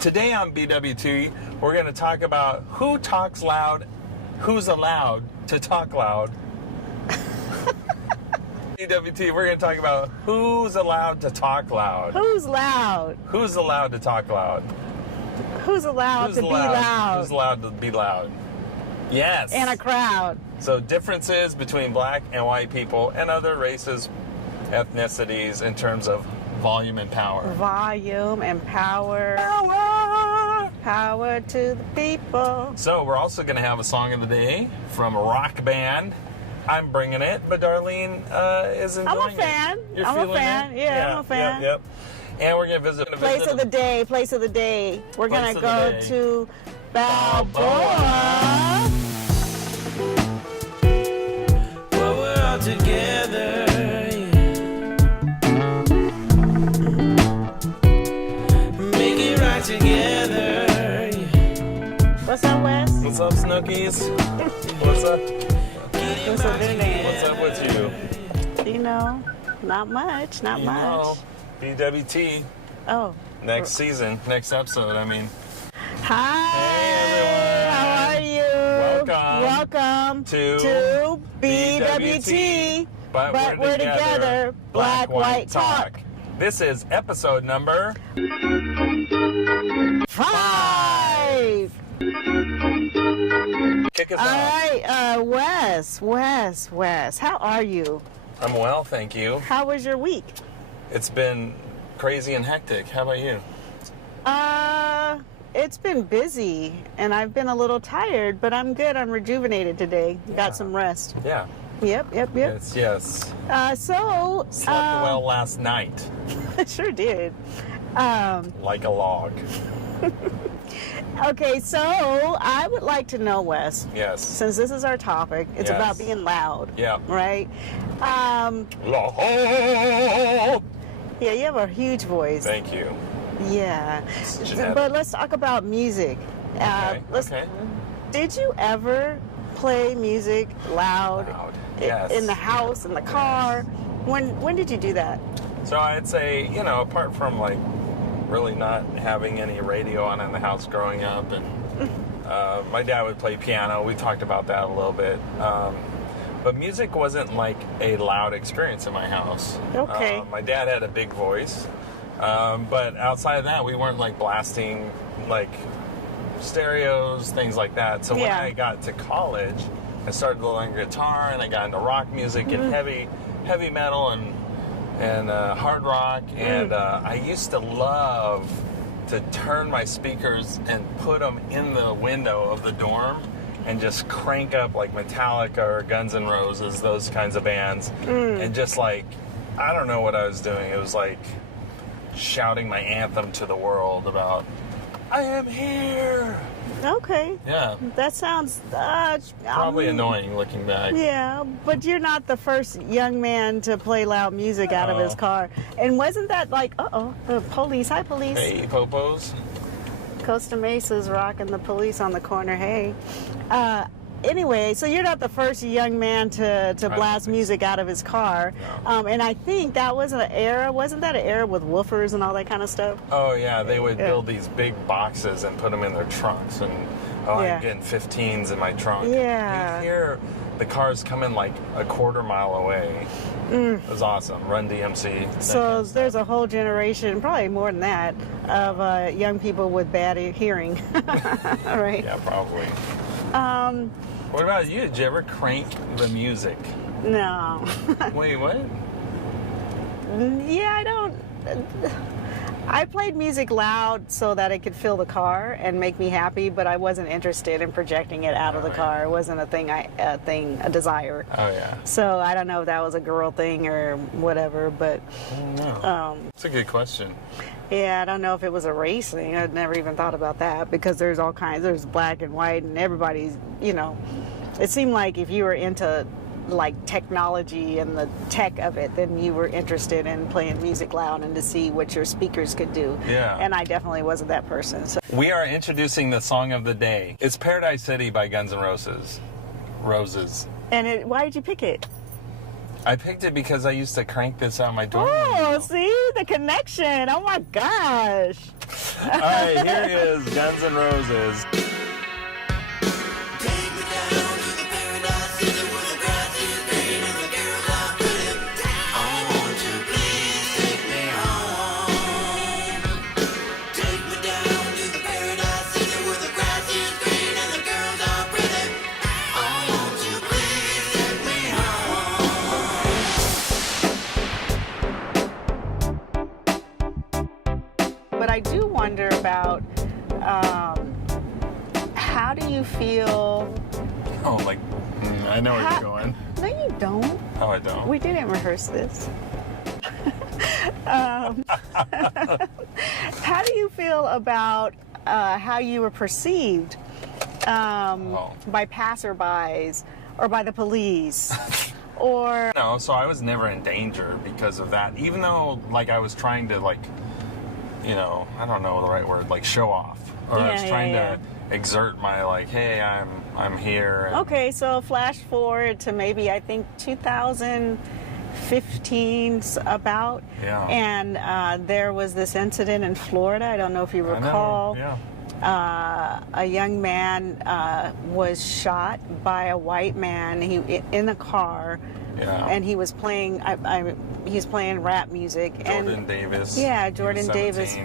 Today on BWT, we're going to talk about who talks loud, who's allowed to talk loud. BWT, we're going to talk about who's allowed to talk loud. Who's loud? Who's allowed to talk loud? Who's allowed to be loud? Who's allowed to be loud? Yes. In a crowd. So differences between black and white people and other races, ethnicities in terms of volume and power. Volume and power. Power! Power to the people. So we're also going to have a song of the day from a rock band. I'm bringing it, but Darlene is enjoying it. I'm a fan. You're I'm feeling a fan. it? Yeah, I'm a fan. Yep. And we're going to visit. Place of the day. Place of the day. We're going to go to Balboa. Well, we're all together. Make it right together. What's up, Wes? What's up, Snookies? What's up? What's up, Nene? What's up with you? You know, not much. Not much. know, BWT. Oh. Next season, next episode, I mean. Hi. Hey, everyone. How are you? Welcome to BWT. But we're together. Black, White Talk. This is episode number 5. Kick us All off. right, Wes. How are you? I'm well, thank you. How was your week? It's been crazy and hectic. How about you? It's been busy, and I've been a little tired, but I'm good. I'm rejuvenated today. Yeah. Got some rest. Yeah. Yep. Yes. So, Slept well last night. sure did. Like a log. Okay, so I would like to know, Wes, Yes. since this is our topic, it's Yes. about being loud. Yeah. Right? Loud. Yeah, you have a huge voice. Thank you. Yeah. genetic. But let's talk about music. Okay. Did you ever play music loud? Loud. Yes. In the house, in the car? When did you do that? So I'd say, apart from like really not having any radio on in the house growing up, and my dad would play piano. We talked about that a little bit. But music wasn't like a loud experience in my house. Okay. My dad had a big voice. But outside of that, we weren't like blasting like stereos, things like that. So when Yeah. I got to college, I started learning guitar, and I got into rock music and heavy metal and hard rock. And I used to love to turn my speakers and put them in the window of the dorm and just crank up like Metallica or Guns N' Roses, those kinds of bands. And just like, I don't know what I was doing. It was like shouting my anthem to the world about, I am here. Okay. Yeah. That sounds Probably annoying looking back. Yeah, but you're not the first young man to play loud music out of his car. And wasn't that like, the police? Hi, police. Hey, Popos. Costa Mesa's rocking the police on the corner. Hey. Anyway, so you're not the first young man to blast think music out of his car. No. And I think that was an era, wasn't that an era with woofers and all that kind of stuff? Oh, yeah, they would Yeah. build these big boxes and put them in their trunks. And, Yeah. I'm getting 15s in my trunk. Yeah. You hear the cars coming like a quarter mile away. It was awesome. Run DMC. that kind So of stuff. there's a whole generation, probably more than that, of young people with bad hearing. Right? Yeah, probably. Um, What about you? Did you ever crank the music? no. Wait, what? Yeah, I don't. I played music loud so that it could fill the car and make me happy, but I wasn't interested in projecting it out of the car. It wasn't a desire. Oh, yeah. So I don't know if that was a girl thing or whatever, but I don't know. It's a good question. yeah, I don't know if it was a race thing. I'd never even thought about that because there's all kinds. There's black and white, and everybody's. It seemed like if you were into like technology and the tech of it, then you were interested in playing music loud and to see what your speakers could do. Yeah. And I definitely wasn't that person. So We are introducing the song of the day. It's Paradise City by Guns N' Roses. and why did you pick it? I picked it because I used to crank this out my dorm Oh, room. see? The connection. Oh, my gosh. All right, here he is, Guns N' Roses. Take me down to the paradise city where the grass is green and the girls are pretty. Oh, won't you please take me home? Take me down to the paradise city where the grass is green and the girls are pretty. Oh, won't you please take me home? But I do wonder about how do you feel? Oh, like, I know where How- you're going. No, you don't. Oh, I don't. We didn't rehearse this. How do you feel about how you were perceived by passerbys or by the police? Or No, so I was never in danger because of that. Even though, like, I was trying to, like, you know, I don't know the right word, like, show off. Or I was trying to exert my, like, hey, I'm here. And okay, so flash forward to maybe I think 2015 about, Yeah. and there was this incident in Florida. I don't know if you I know, recall. yeah. A young man was shot by a white man. He in a car, Yeah. and he was playing. He's playing rap music. Jordan Davis. Yeah, He was Jordan Davis.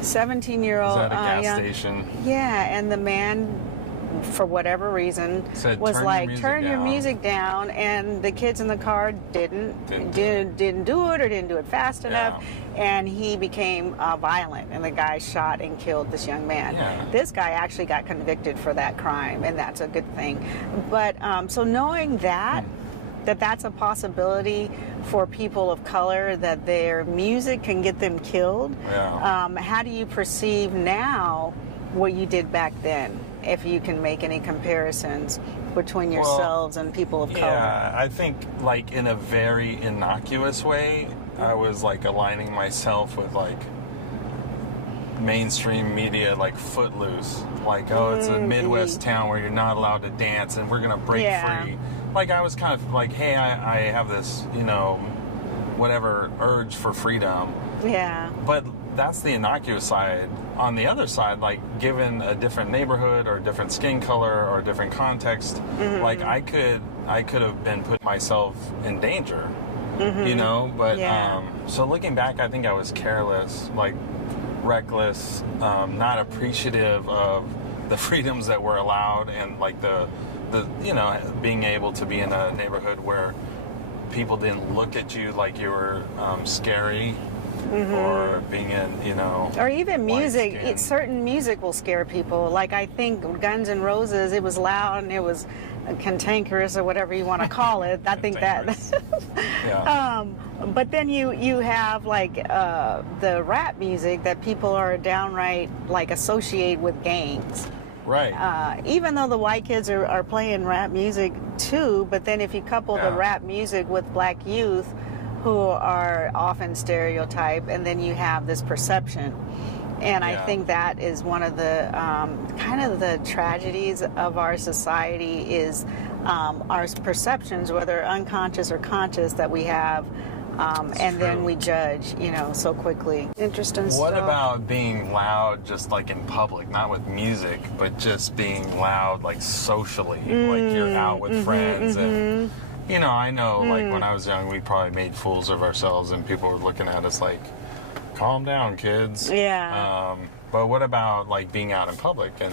17-year-old Was at a gas young. station. Yeah, and the man, for whatever reason, Said, was "Turn your like, music "Turn your down." music down," and the kids in the car didn't do it or didn't do it fast enough, and he became violent, and the guy shot and killed this young man. Yeah. This guy actually got convicted for that crime, and that's a good thing. But so knowing that. That's a possibility for people of color, that their music can get them killed. Yeah. How do you perceive now what you did back then, if you can make any comparisons between yourselves and people of color? Yeah, I think, like, in a very innocuous way, I was, like, aligning myself with, like, mainstream media, like Footloose. Like, oh, it's a Midwest town where you're not allowed to dance and we're going to break free. Like, I was kind of like, hey, I have this, you know, whatever urge for freedom. Yeah. But that's the innocuous side. On the other side, like, given a different neighborhood or a different skin color or a different context, like, I could have been putting myself in danger, you know? But, so looking back, I think I was careless, like, reckless, not appreciative of the freedoms that were allowed, and, like, the you know, being able to be in a neighborhood where people didn't look at you like you were scary, or being in, you know, Or even music. light-skinned. Certain music will scare people. Like, I think Guns N' Roses, it was loud and it was cantankerous, or whatever you want to call it. I think that. Yeah. But then you have, like, the rap music that people are downright, like, associate with gangs. Right. Even though the white kids are playing rap music too, but then if you couple the Yeah. rap music with black youth who are often stereotyped, and then you have this perception. And I Yeah. think that is one of the kind of the tragedies of our society, is our perceptions, whether unconscious or conscious, that we have. And then true. we judge, you know, so quickly. Interesting stuff. What about being loud, just like in public, not with music, but just being loud, like socially, like you're out with friends, and you know, I know, like when I was young, we probably made fools of ourselves, and people were looking at us like, "Calm down, kids." Yeah. But what about, like, being out in public, and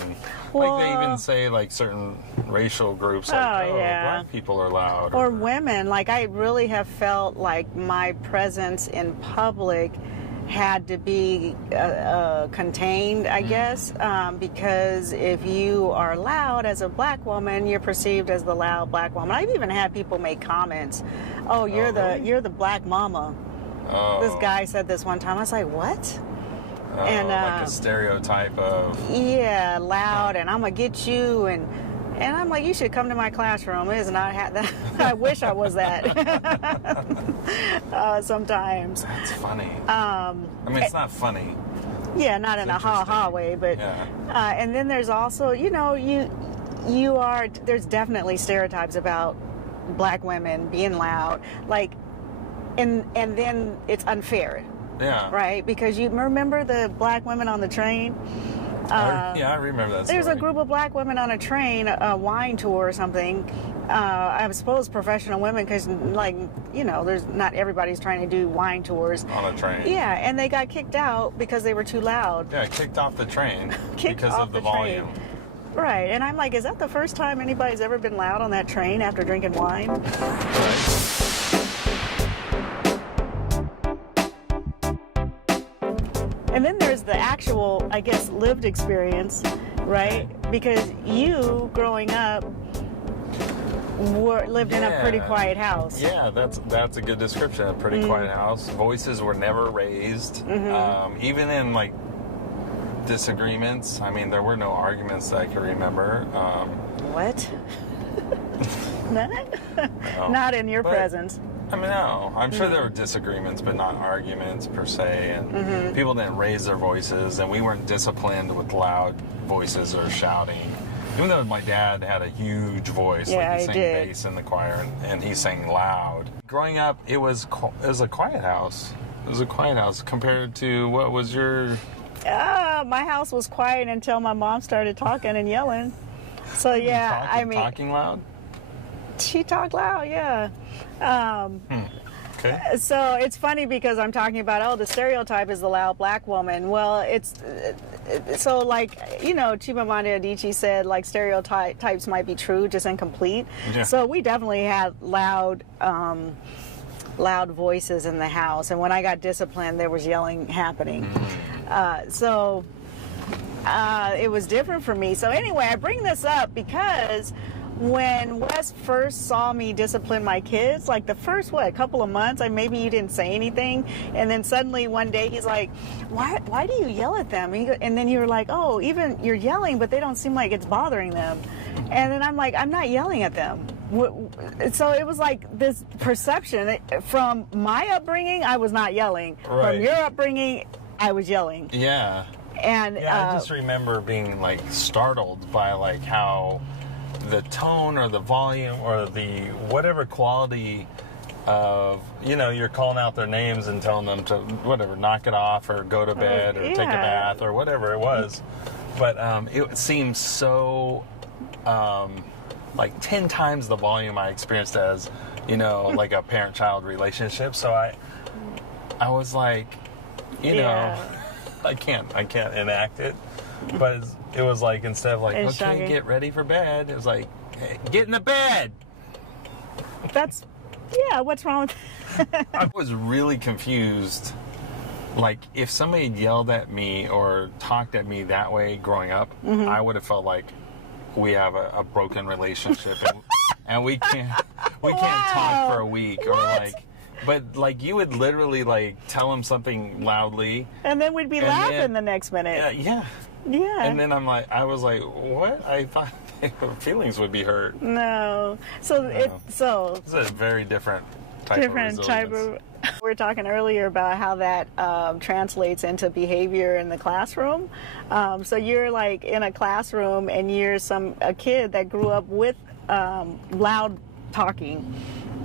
like they even say, like, certain racial groups, like, black people are loud, Or women. Like, I really have felt like my presence in public had to be contained, I guess, because if you are loud as a black woman, you're perceived as the loud black woman. I've even had people make comments, "Oh, you're really? the black mama." This guy said this one time. I was like, "What?" And like a stereotype of, yeah, loud, and I'm gonna get you, and I'm like, you should come to my classroom. It is not that. I wish I was that. Sometimes. that's funny. I mean, it's not funny. Yeah, not in a ha-ha way, but Yeah. and then there's also, you know, there's definitely stereotypes about black women being loud, like, and then it's unfair, Yeah. right? Because you remember the black women on the train. Yeah, I remember that. There's a story. group of black women on a train, a wine tour or something. I suppose professional women, because, like, you know, there's not everybody's trying to do wine tours. On a train. Yeah, and they got kicked out because they were too loud. Yeah, kicked off the train Kicked because off of the the train. volume. Right, and I'm like, is that the first time anybody's ever been loud on that train after drinking wine? Right? And then there's the actual, I guess, lived experience, right? Because you, growing up, lived in a pretty Yeah. quiet house. Yeah, that's a good description. A pretty quiet house. Voices were never raised. Even in like disagreements. I mean, there were no arguments that I can remember. What? None? No. Not in your But- presence. I mean, no. I'm sure there were disagreements, but not arguments per se. And people didn't raise their voices, and we weren't disciplined with loud voices or shouting. Even though my dad had a huge voice, Yeah, like he I sang did. bass in the choir, and he sang loud. Growing up, it was a quiet house. It was a quiet house compared to what was your... My house was quiet until my mom started talking and yelling. So yeah, I mean, talking loud? she talked loud, yeah. Okay. So it's funny because I'm talking about, oh, the stereotype is the loud black woman. Well, it's so, like, you know, Chimamanda Adichie said, like, stereotypes might be true, just incomplete. Yeah. So we definitely had loud voices in the house, and when I got disciplined, there was yelling happening. It was different for me. So anyway, I bring this up because when Wes first saw me discipline my kids, like the first, couple of months, maybe you didn't say anything, and then suddenly one day he's like, why do you yell at them? And then you were like, oh, even you're yelling, but they don't seem like it's bothering them. And then I'm like, I'm not yelling at them. So it was like this perception. From my upbringing, I was not yelling. Right. From your upbringing, I was yelling. Yeah. And Yeah, I just remember being like startled by like how the tone or the volume or the whatever quality of, you know, you're calling out their names and telling them to whatever, knock it off or go to bed or take a yeah. bath or whatever it was. But it seems so like 10 times the volume I experienced as, you know, like a parent-child relationship. So I was like, you Yeah. know, I can't enact it. But it was like, instead of like, It's okay, shocking. get ready for bed, it was like, hey, get in the bed. that's, yeah, what's wrong with I was really confused. Like, if somebody had yelled at me or talked at me that way growing up, I would have felt like we have a broken relationship and we can't talk for a week or What? like. But like, you would literally like tell them something loudly. And then we'd be And laughing then- the next minute. Yeah. Yeah. And then I was like, what? I thought their feelings would be hurt. No. So It's a very different type of resilience. We were talking earlier about how that translates into behavior in the classroom. So you're like in a classroom and you're a kid that grew up with loud talking,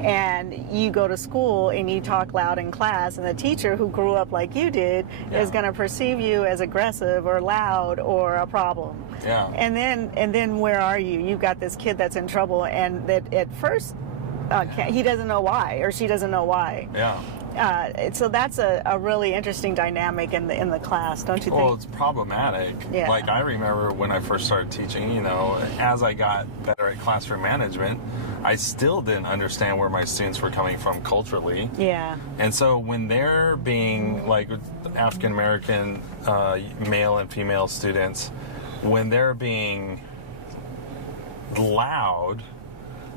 and you go to school and you talk loud in class, and the teacher who grew up like you did is going to perceive you as aggressive or loud or a problem. Yeah. And then where are you? You've got this kid that's in trouble, and that at first he doesn't know why, or she doesn't know why. Yeah. So that's a really interesting dynamic in the class, don't you think? Well, it's problematic. Yeah. Like, I remember when I first started teaching, you know, as I got better at classroom management, I still didn't understand where my students were coming from culturally. Yeah. And so when they're being, like, African American male and female students, when they're being loud,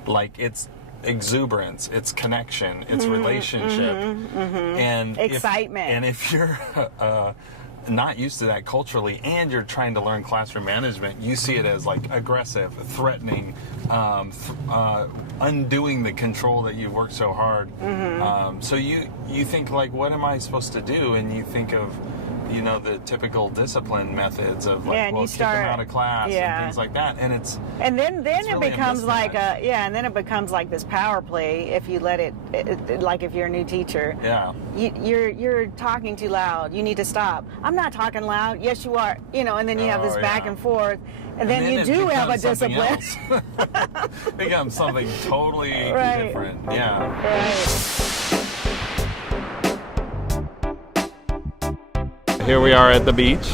like, it's exuberance, it's connection, it's relationship, and Excitement. if you're not used to that culturally, and you're trying to learn classroom management, you see it as like aggressive, threatening, undoing the control that you worked so hard. So you think like, what am I supposed to do? And you think of you know, the typical discipline methods of like, Yeah, and well, you kick them start- out of class yeah. and things like that. And it's And then It's it really a becomes like mismatch. and then it becomes like this power play if you let it like if you're a new teacher. yeah. You're talking too loud. You need to stop. I'm not talking loud. Yes, you are. You know, and then you have this Oh, back yeah. and forth, and then you it do have a becomes something discipline. else. Becomes something totally Right. different. Yeah. Right. Here we are at the beach,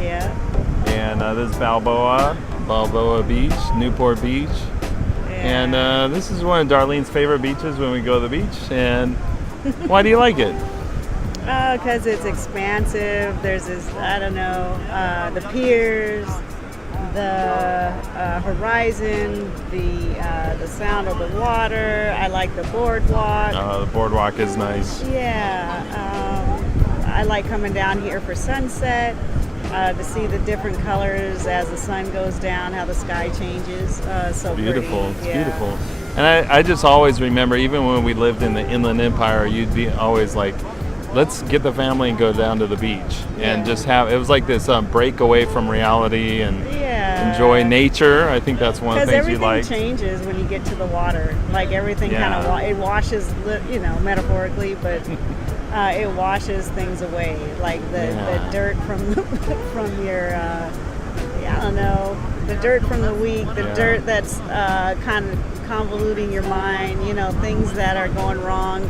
Yeah. and this is Balboa Beach, Newport Beach. And this is one of Darlene's favorite beaches when we go to the beach. And why do you like it? Because it's expansive. There's this, I don't know, the piers, the horizon, the sound of the water. I like the boardwalk. The boardwalk is nice. Yeah, I like coming down here for sunset to see the different colors as the sun goes down, how the sky changes. So Beautiful. pretty. It's Yeah. beautiful. And I just always remember, even when we lived in the Inland Empire, you'd be always like, let's get the family and go down to the beach and Yeah. just have, it was like this break away from reality and Yeah. enjoy nature. I think that's one of the Because things you everything like. changes when you get to the water. Like everything Yeah. kind of it washes, you know, metaphorically, but it washes things away. Like the Yeah. dirt from from your, I don't know, the dirt from the week, the Yeah. dirt that's kind of convoluting your mind. You know, things that are going wrong.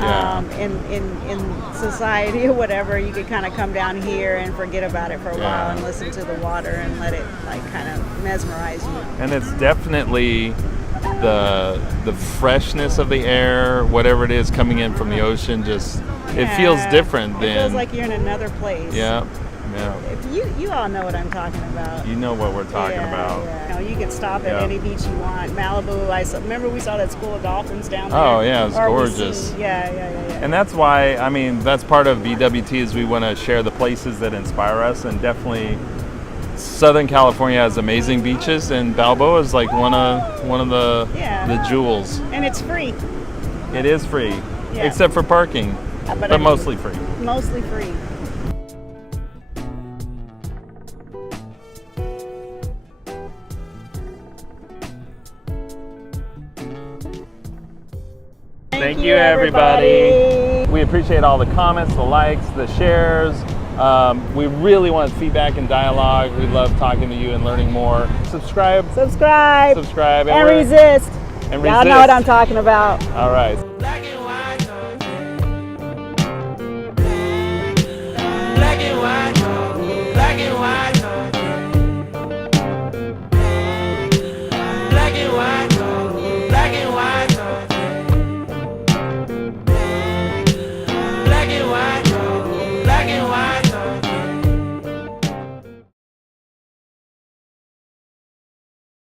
Yeah. In society or whatever, you could kind of come down here and forget about it for a Yeah. while and listen to the water and let it like kind of mesmerize you. And it's definitely the freshness of the air, whatever it is coming in from the ocean, just it feels Yeah. different It than feels like you're in another place. yeah. If you all know what I'm talking about. You know what we're talking Yeah, about. yeah. You know, you can stop at Yeah. any beach you want. Malibu. Remember we saw that school of dolphins down there. Oh, yeah, it's Or we gorgeous. see- Yeah. And that's why, I mean, that's part of BWT is we want to share the places that inspire us, and definitely Southern California has amazing beaches, and Balboa is like one of the Yeah. jewels. And it's free. It is free, Yeah. except for parking, But but I mean, mostly free. Mostly free. Thank you, everybody. We appreciate all the comments, the likes, the shares. We really want feedback and dialogue. We love talking to you and learning more. Subscribe, Subscribe. subscribe, And we're- resist. and Y'all know resist. what I'm talking about. All right.